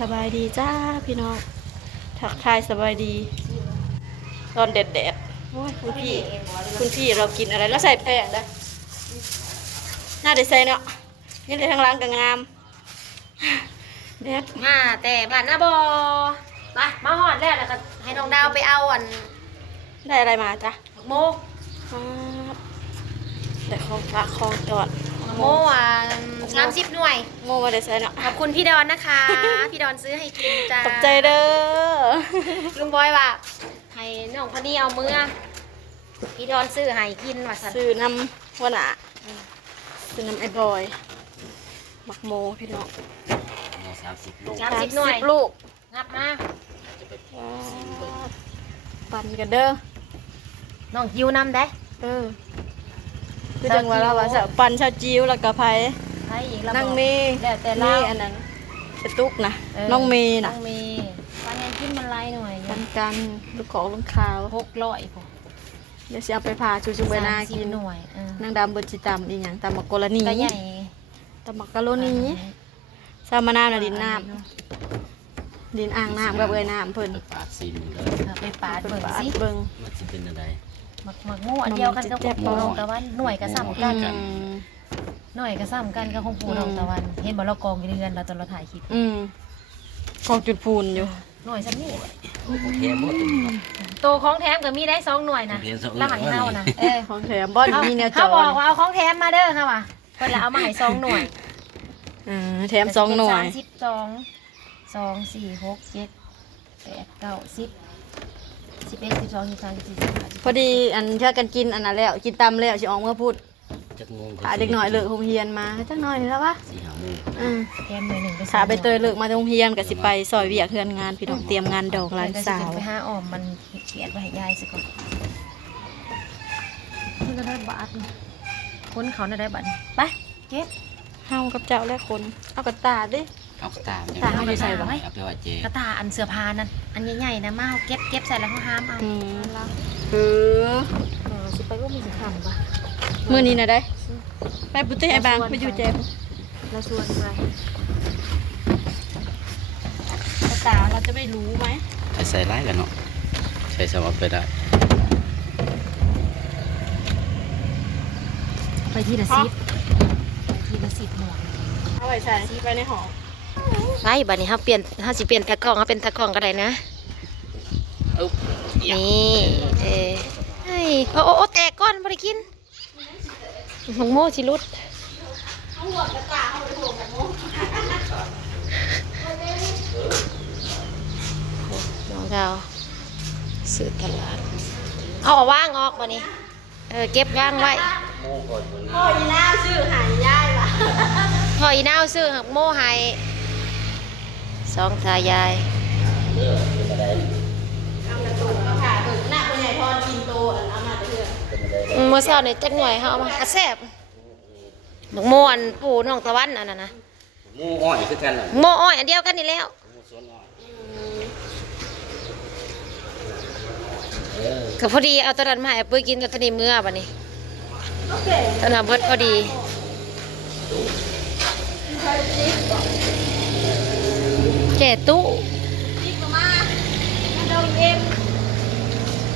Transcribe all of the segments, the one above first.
สบายดีจ้าพี่น้องทักทายสบายดีตอนแดดโอ้ยคุณพี่เรากินอะไรแล้วใส่แป้งได้น่าได้ใส่เนาะนี่เลยทางหล้างก็งามแดด มาแต่บ้านหน้าบอมาหอดแล้วก็ให้น้องดาวไปเอาได้อะไรมาจ้ะโมได้ของฝากของจอดโม30 หน่วยโมว่าได้ใส่เนาะขอบคุณพี่ดอนนะคะ พี่ดอนซื้อให้กินจ้าขอบใจเด้อ ลุงบอยว่าให้น้องพนี่เอามือพี่ดอนซื้อให้กินว่าสัน ซื้อน้ำวันน่ะซื้อน้ำไอ้บอยมักโมพี่น้อง30 ลูก 30 หน่วย ลูก งับมา ปั่นกันเด้อ น้องยิวน้ำได้คือจังว่าเราว่าจะปั่นชาวจิ๋วแล้วก็ไผ ให้อีกแล้ว นั่งเมย์ แล้วแต่เรา อันนั้นกระตุกนะน้องเมย์ น้ นะ องเมย์ปันยังกินมันไรหน่วย กันลูกของลูกขาว 600พอ เดี๋ยวสิเอาไปพาชูเบนากิน หน่วยนางดำเบิดสิตำอีหยังตำมักกะโรนี ก็ใหญ่ ตำมักกะโรนีซามะนาวน่ะดินน้ำดินอ่างน้ำกับเอ้ยน้ำเพิ่น ปาดซีนเลย ไปปาดเบิ่งสิ เบิ่ง มันจะเป็นอะไร หมักโง่อันเดียวกันกับของปูน้องตะวันหน่วยกระซ้ำกัน หน่วยกระซ้ำกันกับของปูน้องตะวันเห็นบ่เรากองอยู่ในเรือนเราตอนเราถ่ายคลิป กองจุดพูนอยู่ หน่วยชั้นนี้ โอเคหมดเลย โตของแถมก็มีได้2 หน่วยนะละหมายเฮานะของแถมบ่อนมีแนวจ เขา อ บอกว่าเอาของแถมมาเด้อค่ะว่ะเพิ่นละเอามาให้2 หน่วย แถม2หน่วย 32 2 4 6 7 8 9 10 11 12 13 14 พอดีอันเท่ากันกินอันนั้นแล้วกินตำแล้วสิออกเมื่อพูด จักงง ถ้าเด็กหน่อยเลิกโรงเรียนมาจักหน่อยนี่แล้ววะ 4-5 โมง แถมหน่วยหนึ่งไป ถ้าไปเตยเลิกมาโรงเรียนก็สิไปซอยเวียกเฮือนงานพี่น้องเตรียมงานดอกหลานสาว ไปหาออมมันเขียนไว้ให้ยายสิก่อนเพิ่นก็ได้บาทคนเขาน่ะได้บาทไปเก็บ เฮากับเจ้าและคนเอากระตาดิ เอากระตาม ตามไม่ใส่บ่ เอาไปว่าเจ กระตาอันเสื้อผ้านั่นอันใหญ่ๆนะมาเอาเก็บใส่แล้วเขาห้ามเอา สิไปว่ามีสิทำปะ มื้อนี้น่ะได้ไปปุเต้ไอ้บางไปอยู่แจม เราชวนไป กระตาเราจะไม่รู้ไหม ใส่ไล่กันเนาะใส่สำหรับไปได้ ไปที่ละ10ไปที่ละ10หมวก เอาไว้ใส่ไปในหอ ไปบัดนี้เขาสิเปลี่ยนตะกร้องเขาเป็นตะกร้องก็ได้นะนี่เฮ้ยโอ้แตกก้อนบ่ได้กินหงโม่สิรุดน้องดาวซื้อตลาดเอาว่างออกบัดนี้เก็บว่างไว้ พ่ออีน้าชื่อหายยายล่ะ พออีนาวซื้อหักโม่ให้2 ตายาย เอากระตุกกระผ่าเบิกหน้าคนใหญ่พอกินโตอันเอามาเถอะ เมื่อเช้านี่จักหน่วยเฮาเอามาแซ่บบักโม่อันปู่น้องตะวันอันนั้นนะ หมูอ้อยคือกันล่ะ โม่อ้อยอันเดียวกันนี่แล้ว หมูสวนอ้อย ก็พอดีเอาตัวนั้นมาให้ปุ้ยกินกับตัวนี้มื้อบัดนี้ โอเค ตัวนั้นเบิดพอดีแก่ตู้ ติ๊กมาเราเอ็ม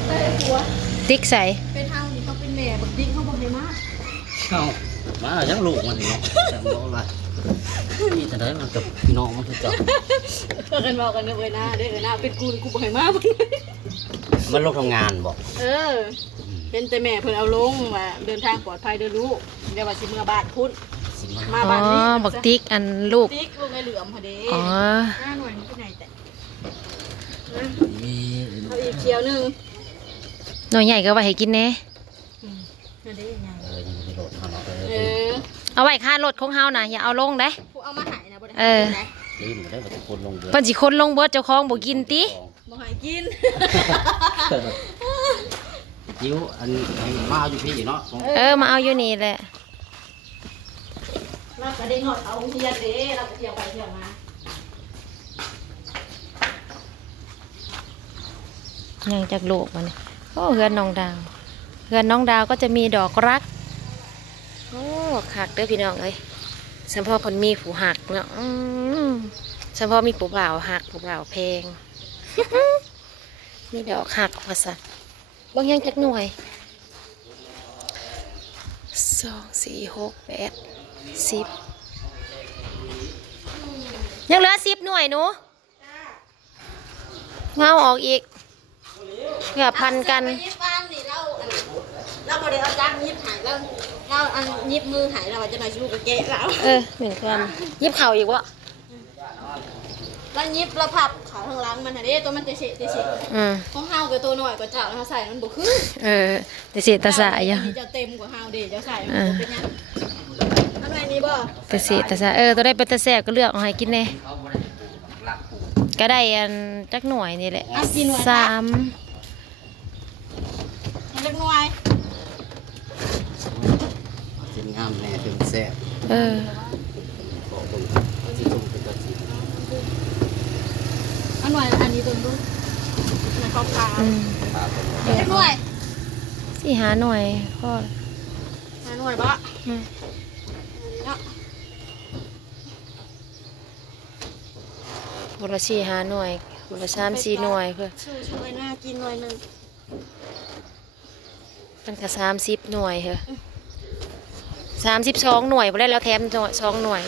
ไปหัว ติ๊กใส่ เป็นทางนี้เขาเป็นแม่บักติ๊กเขาบอกให้มา เอามาจังลูกมันสิเนาะแต่บ่ล่ะมีแต่ได้มันกับพี่น้องมันคือเจ้า เพื่อนกันบอกกันเลยนะเด้อหน้าเป็นกูบอกให้มา มันลงทำงานบ่ เป็นแต่แม่เพิ่นเอาลงว่าเดินทางปลอดภัยเด้อลูกเดี๋ยวว่าสิเมื่อบ้านพุ่น สิมา มา อ๋อ บ้านนี้ บักติ๊กอันลูก ติ๊กลูกไอ้เหลือมพอดี อ๋อ หน่วยนี่ที่ไหนแต่ มี เอาอีกเคียวนึง หน่อยใหญ่ก็ไว้ให้กินแน่ นั่นได้ยังไง ยังมีโหลดเฮาเนาะ เอาไว้ค่ารถของเฮานะอย่าเอาลงได้ ผู้เอามาหายนะบ่ได้ ลืมได้ว่าทุกคนลงเรือ เพิ่นสิคนลงเบิดเจ้าของบ่กินติ บ่หายกิน จิ้วอันมาอยู่พี่เนาะ มาเอาอยู่นี่แหละ เราก็ได้งดเอาเฮียเด้เราก็เที่ยวไปเที่ยวมา ยังจากลูกมันโอ้เฮือนน้องดาวเฮือนน้องดาวก็จะมีดอกรักโอ้หักเด้อพี่น้องเอ้ยสัมพ่อคนมีผู้หักเนาะ เฉพาะมีผู้บ่าวหักผู้บ่าวเพลง มีดอกหักว่าสันบางอย่างจักหน่วย2 4 6 8 10ยังเหลือ10หน่วยหนูเงาออกอีกเพื่อพันกัน ยิบบ้านนี่เราบ่ได้เอาจักยิบหายเราอันยิบมือหายเราจะมาชูกระเกะเรา เหมือนกันยิบเข่าอีกวะ แล้วยิบเราพับขาทางหลังมันเด้ตัวมันจะเฉะของเฮากับตัวหน่อยกว่าเจ้าเฮาใส่มันบ่คือ แต่เสียตาสายอ่ะ เจ้าเต็มกว่าเฮาเด้เจ้าใส่มันบ่เป็นหยังอันไหนนี้บ่ แต่เสียตาสายตัวได้เป็นตาแสบก็เลือกเอาให้กินแน่ เขาบ่ได้ปลูกหลักปลูก ก็ได้อันจักหน่วยนี่แหละ เอากี่หน่วย 3 เล็กหน่วย กินงามแน่ถึงแซ่บบอกเบิ่งสิต้มเป็นตะสิ อันหน่วยอันนี้ตัวนึงในครอบครัว ปลาเป็น เล็กหน่วย 4 5หน่วยก็ อันหน่วยบ่เนาะ คนละ4 5หน่วยคนละ3 4หน่วยเพื่อ ช่วยน่ากินหน่อยนึง มันก็30หน่วยเหรอ32หน่วยบ่ได้แล้วแถม2หน่วย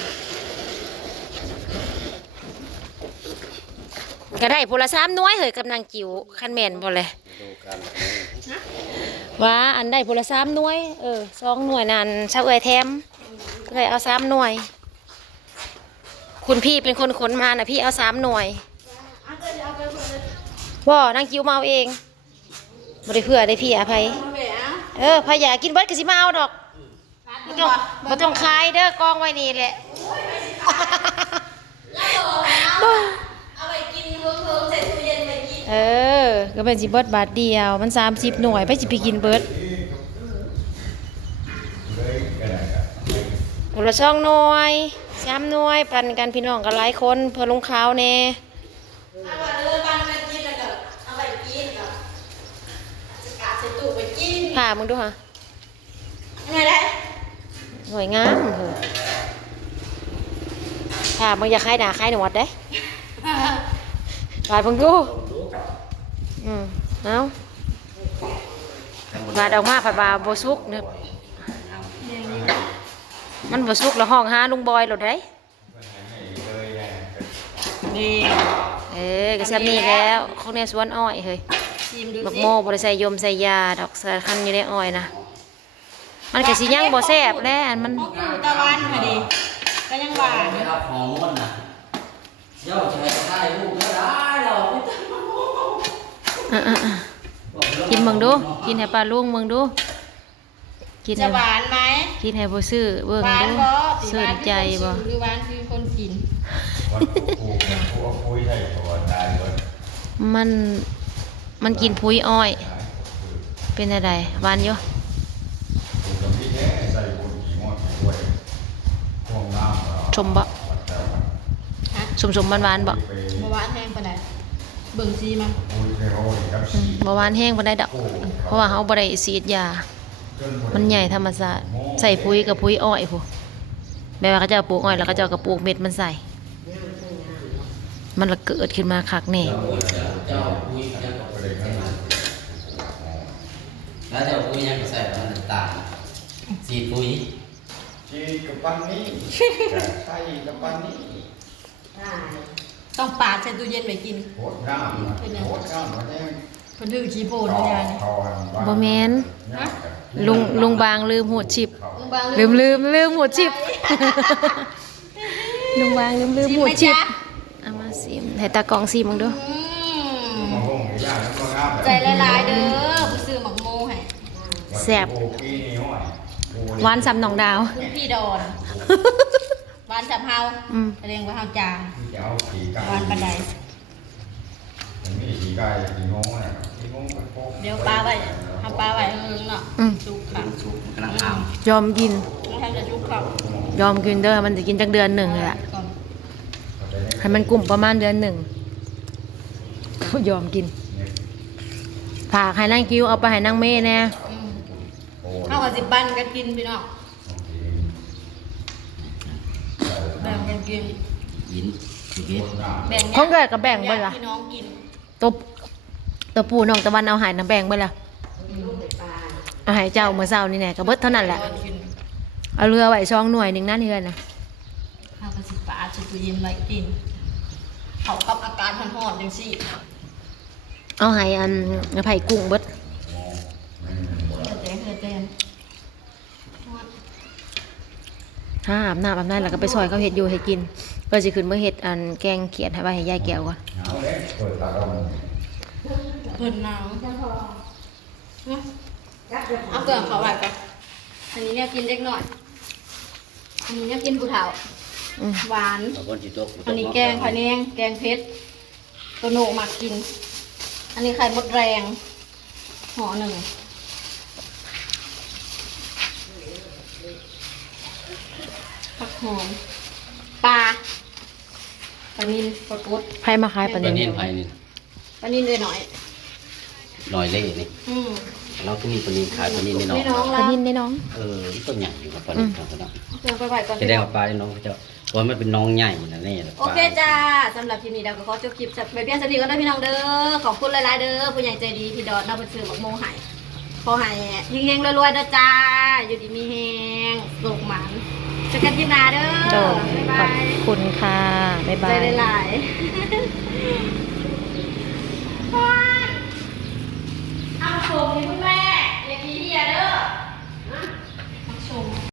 ก็ได้พนละ3หน่วยเหยกับนางจิ๋วคันแม่นบ่เลย ดูกัน ว่าอันได้พนละ3หน่วย2หน่วยนั่นชาวเอยแถมก็เลยเอา3หน่วย คุณพี่เป็นคนขนมาน่ะพี่เอา3หน่วยบ่นางจิ๋วมาเอาเองบ่ได้เพื่อได้พี่อภัยพายอยากกินเบิดก็สิมาเอาดอกบ่ต้องขายเด้อกองไว้นี่แหละ เอาไปกินเพิ่มใส่ตู้เย็นไปกิน ก็เป็นสิเบิดบาทเดียวมัน30หน่วยไปสิไปกินเบิดคนละ2หน่วย3หน่วยปันกันพี่น้องกันหลายคนเพื่อลงข้าวแน่ เอาไปเลยบ้านไปกินแล้วก็เอาไปกินก็จะกะใส่ตู้ไปกิน ผ่ามึงดูฮะ ยังไงได้ หน่วยงามเถอะผ่ามึงอย่าคายหนาคายหนวดเด้บาดมึงดูเอาบาดออกมาผัดบาโบซุกเนี่ยมันโบซุกแล้วห้องหาลุงบอยหลดได้ นี่ ก็แซ่บนี่แล้วเขาเนี่ยสวนอ้อยเฮ้ย ชิมดู บัก สิ โม่บริใส่ยมใส่ยาดอกสารคันอยู่ในอ้อยนะมันก็สิยังบ่แซ่บแล้วอันมัน พวกอยู่ตะวันพอดีก็ยังหวาน ไม่รับหอมม่วนน่ะเจ้าจะให้ได้ลูกก็ได้หรอก กินมึงดูกินให้ปลาลุงมึงดูกิน จะ ให้ หวานไหม กินให้บ่ซื้อเบิ่ง หวาน ดู บ่ ซื้อใจบ่ หรือหวานคือคนกิน มันกินพุ้ยอ้อย เป็นอะไรหวานอยู่ชมบ่ชมหวานๆบ่ บ่หวานแห้งปานใดเบิ่งซีมัน บ่หวานแห้งบ่ได้ดอกเพราะว่าเฮาบ่ได้ฉีดยามันใหญ่ธรรมชาติใส่ปุ๋ยกับปุ๋ยอ้อยพุแม่ว่าเขาเจ้าปลูกอ้อยแล้วเขาเจ้าก็ปลูกเม็ดมันใส่ มันละเกิดขึ้นมาคักแน่ เจ้าปุ้ยเจ้าก็ใส่มาแล้วเจ้าปุ้ยยังก็ใส่น้ำตาลสีปุ้ย จีกับปันนี้ใส่กับปันนี้ ต้องปาดใส่ตู้เย็นไว้กิน โคตรงามโคตรงามวันนี้ เพิ่นถือขี้โพดยายนี่ บ่แม่นลุงบางลืมหูดชิบ ลุงบาง ลืมหูดชิบ ลุงบางลืมหูดชิบเอามาซิมให้ตากล้องซิมมึงดู มะม่วงย่างแล้วก็งาม ใจละลายเด้อผู้ซื้อหมักโมให้ แซ่บ ปีนี้ห้อย หวานซ้ำหนองดาว คุณพี่ดอนหวานสับเฮาเรียกว่าเฮาจาง จะเอาขี่ไก่ หวานปานใด มันมีขี่ไก่ขี่งงเนี่ยขี่งงมันโค เดี๋ยวปลาไว้ทำปลาไว้เอิงเนาะจุกค่ะ ชุบกำลังเอา ยอมกิน แล้วทำจะจุกเขา ยอมกินเด้อมันจะกินจักเดือนหนึ่งเลยอะ ก่อน ให้มันกลุ่มประมาณเดือนหนึ่งก็ยอมกินฝากให้นางกิ้วเอาไปให้นางเม่แน่ เฮากับสิบบันกันกินพี่น้องแบ่งกันกิน ยิน สิเฮ็ด แบ่ง ของเกิดกับแบ่งเบิ่ล่ะ พี่น้องกิน ตัวปูน้องตะวันเอาใหายน้ำแบ่งเบิ่ล่ะเอาใหายเจ้าเมื่อเช้านี่แหละก็เบิดเท่านั้นแหละ เอาเรือไว้ช่องหน่วยหนึงนั่นเฮือนน่ะ ข้าวกระสิปลาชุบยิ้มไว้กินเขากับอาการห่อนๆจังซี่ เอาใหายอันไผ่กุ้งเบิด เต้น ถ้าอาบน้ำอาบน้ำแล้วก็ไปซอยเขาเฮ็ดอยู่ให้กินเพื่อสิขึ้นมาเฮ็ดอันแกงเขียดให้ไว้ให้ยายแก้วก่อน เอาเลยเปิดตาเรา เพิ่นหนาวเอาเกลือเขาไว้ก่อนอันนี้เนี่ยกินเล็กหน่อยอันนี้เนี่ยกินผู้เฒ่า อืม หวาน เอาคนสิตก อันนี้แกงพะแนงแกงเผ็ดตัวโหนมักกิน อันนี้ไข่มดแรงห่อหนึ่งผักหอมปลาปลานิลปลากด ไผมาขายปาน ปลา นี้ นินไผนี่ ปลานิลเลยหน่อย หน่อยเล่นี่ อืม เราก็มีปลานินขายปลานินในน้อง ไม่น้อง ป แล้ ลาว นินได้น้อง ต้นใหญ่อยู่กับปลานินของเขาเนาะ เอาเกลือไปไว้ก่อน จะได้เอาปลาในน้องเขาเจ้าว่ามันเป็นน้องใหญ่นะนี่ โอเคจ้าสำหรับคลิปนี้เราก็ขอจบคลิปแบบเพียงสนิทกันนะพี่น้องเด้อขอบคุณหลายๆเด้อผู้ใหญ่ใจดีพี่ดอนน่าเป็นซื้อบักโมหายขอให้เฮงๆรวยๆเด้อจ้า อยู่ดีมีแฮงสุขหมันเจอกันที่หนาเด้อ โด บ๊าย ขอ บบาย คุณค่ะ บ๊ายบา ใจ ย หลายๆเอาโขงนี่คุณแม่อย่าขี้เหี้ยเด้อ